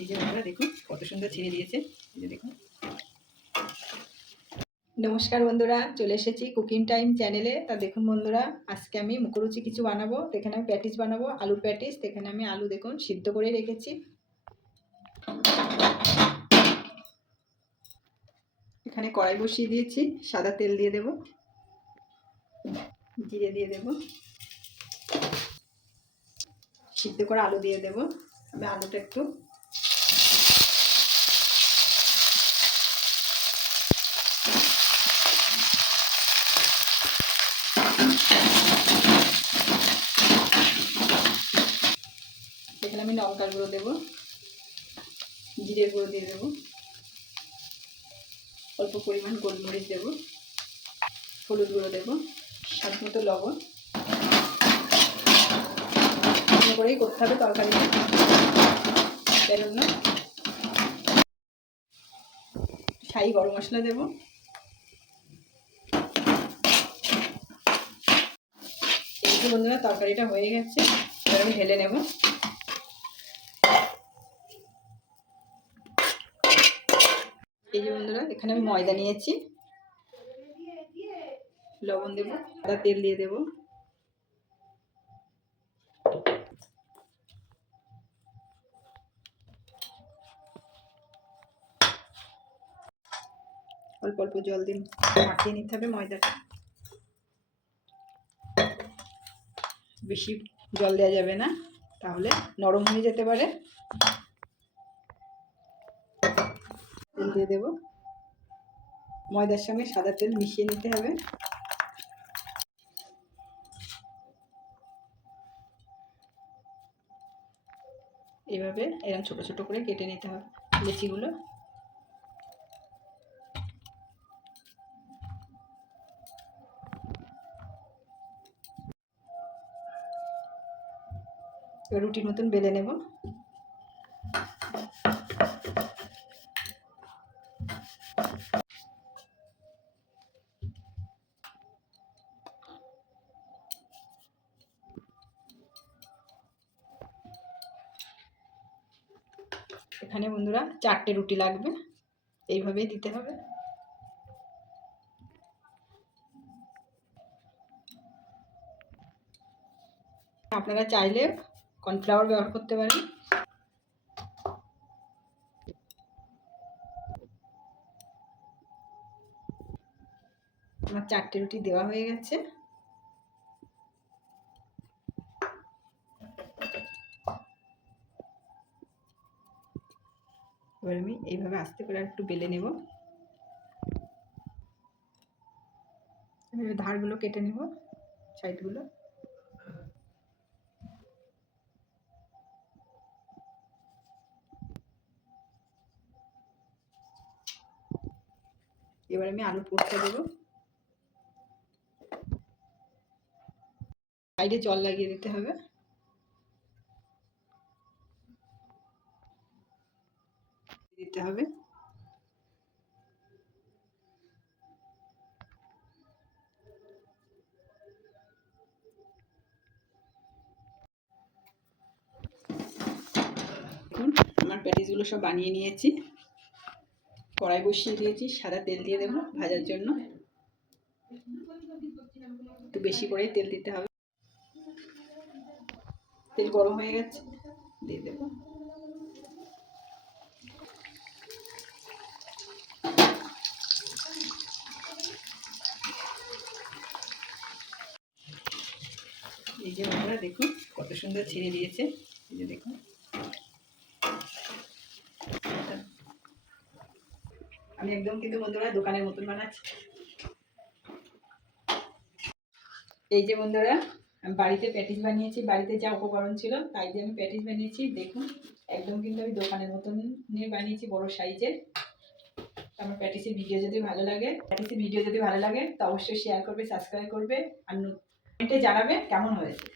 এই যে বন্ধুরা দেখুন কত সুন্দর ছিঁড়ে দিয়েছে। এই যে দেখুন। নমস্কার বন্ধুরা, চলে এসেছি কুকিং টাইম চ্যানেলে। তা দেখুন বন্ধুরা, আজকে আমি মুখরুচি কিছু বানাবো। এখানে আমি প্যাটিস বানাবো, আলুর প্যাটিস। এখানে আমি আলু দেখুন সিদ্ধ করে রেখেছি। এখানে কড়াই বসিয়ে দিয়েছি, সাদা তেল দিয়ে দেব, জিরে দিয়ে দেব, সিদ্ধ করে আলু দিয়ে দেব। আমি আলুটা একটু এখানে আমি লঙ্কার গুঁড়ো দেবো, জিরের গুঁড়ো দিয়ে দেবো, অল্প পরিমাণ গোলমরিচ দেবো, হলুদ গুঁড়ো দেবো, স্বাদ মতো লবণ। ভালো করেই করতে হবে তরকারি বেরোনো। শাহি গরম মশলা দেবো। এই যে বন্ধুরা তরকারিটা হয়ে গেছে, এবার আমি ঢেলে নেব। এই যে বন্ধুরা এখানে আমি ময়দা নিয়েছি, লবণ দেবো, সাদা তেল দিয়ে দেবো, অল্প অল্প জল দিয়ে মাখিয়ে নিতে হবে ময়দাটা। বেশি জল দেওয়া যাবে না, তাহলে নরম হয়ে যেতে পারে। তেল দিয়ে দেবো, ময়দার সঙ্গে সাদা তেল মিশিয়ে নিতে হবে। এইভাবে এরকম ছোট ছোট করে কেটে নিতে হবে লেচিগুলো। এবার রুটির মতন বেলে নেব। এখানে বন্ধুরা 4টে রুটি লাগবে, এইভাবেই দিতে হবে। আপনারা চাইলে কর্নফ্লাওয়ার ব্যবহার করতে পারেন। আমার 4টে রুটি দেওয়া হয়ে গেছে। এবার আমি এইভাবে আস্তে করে একটু বেলে নেব, ধারগুলো কেটে নেব, সাইডগুলো। এবার আমি আলু পুরটা দেবো, সাইডে জল লাগিয়ে দিতে হবে। দিতে হবে আমার প্যাটিসগুলো সব বানিয়ে নিয়েছি। কড়াই বসিয়ে দিয়েছি, সাদা তেল দিয়ে দেবো ভাজার জন্য। একটু বেশি করে তেল দিতে হবে। তেল গরম হয়ে গেছে, দিয়ে দেবো। এই যে বন্ধুরা দেখুন কত সুন্দর ছিঁড়ে দিয়েছে। এই যে দেখুন, আমি একদম কিন্তু বন্ধুরা দোকানের মতন বানাচ্ছি। এই যে বন্ধুরা আমি বাড়িতে প্যাটিস বানিয়েছি, বাড়িতে যা উপকরণ ছিল তাই দিয়ে আমি প্যাটিস বানিয়েছি। দেখুন একদম কিন্তু আমি দোকানের মতন নিয়ে বানিয়েছি, বড় সাইজের। আমার প্যাটিসের ভিডিও যদি ভালো লাগে তো অবশ্যই শেয়ার করবে, সাবস্ক্রাইব করবে, আর কমেন্টে জানাবে কেমন হয়েছে।